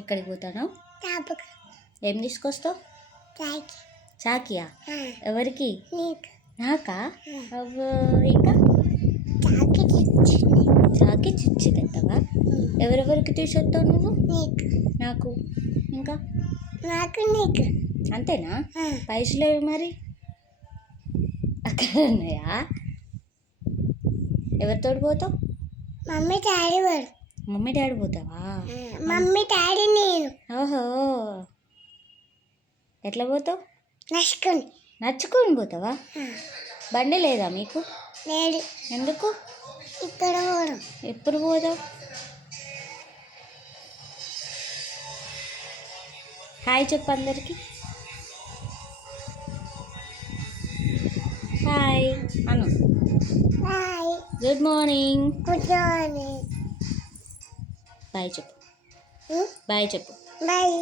ఎక్కడికి పోతాను? తాపుకు ఏం తీసుకొస్తావు? చాకి చాకియా? ఎవరికి? నీకు నాకా? అవ్వ, ఇంకా చాకి తెచ్చింది చాకి చిచ్చి తెస్తావా? ఎవరెవరికి తీసుకొస్తావు నువ్వు? నీకు నాకు, ఇంకా నాకు నీకు అంతేనా? పైసలు ఏవి మరి? అక్కడ ఉన్నాయా? ఎవరితో పోతావు? మమ్మీ డాడీ వాడు మమ్మీ డాడీ పోతావా? మమ్మీ డాడీ నేను ఓహో, ఎట్లా పోతావు? నడుచుకుని నడుచుకొని పోతావా? బండి లేదా మీకు? లేడు ఎందుకు? ఇక్కడ పోవడం ఎప్పుడు పోదాం? హాయ్ చెప్పు అందరికి. హాయ్ అను. Bye good morning. Good morning bye చెప్పు. బాయ్ చెప్పు. బాయ్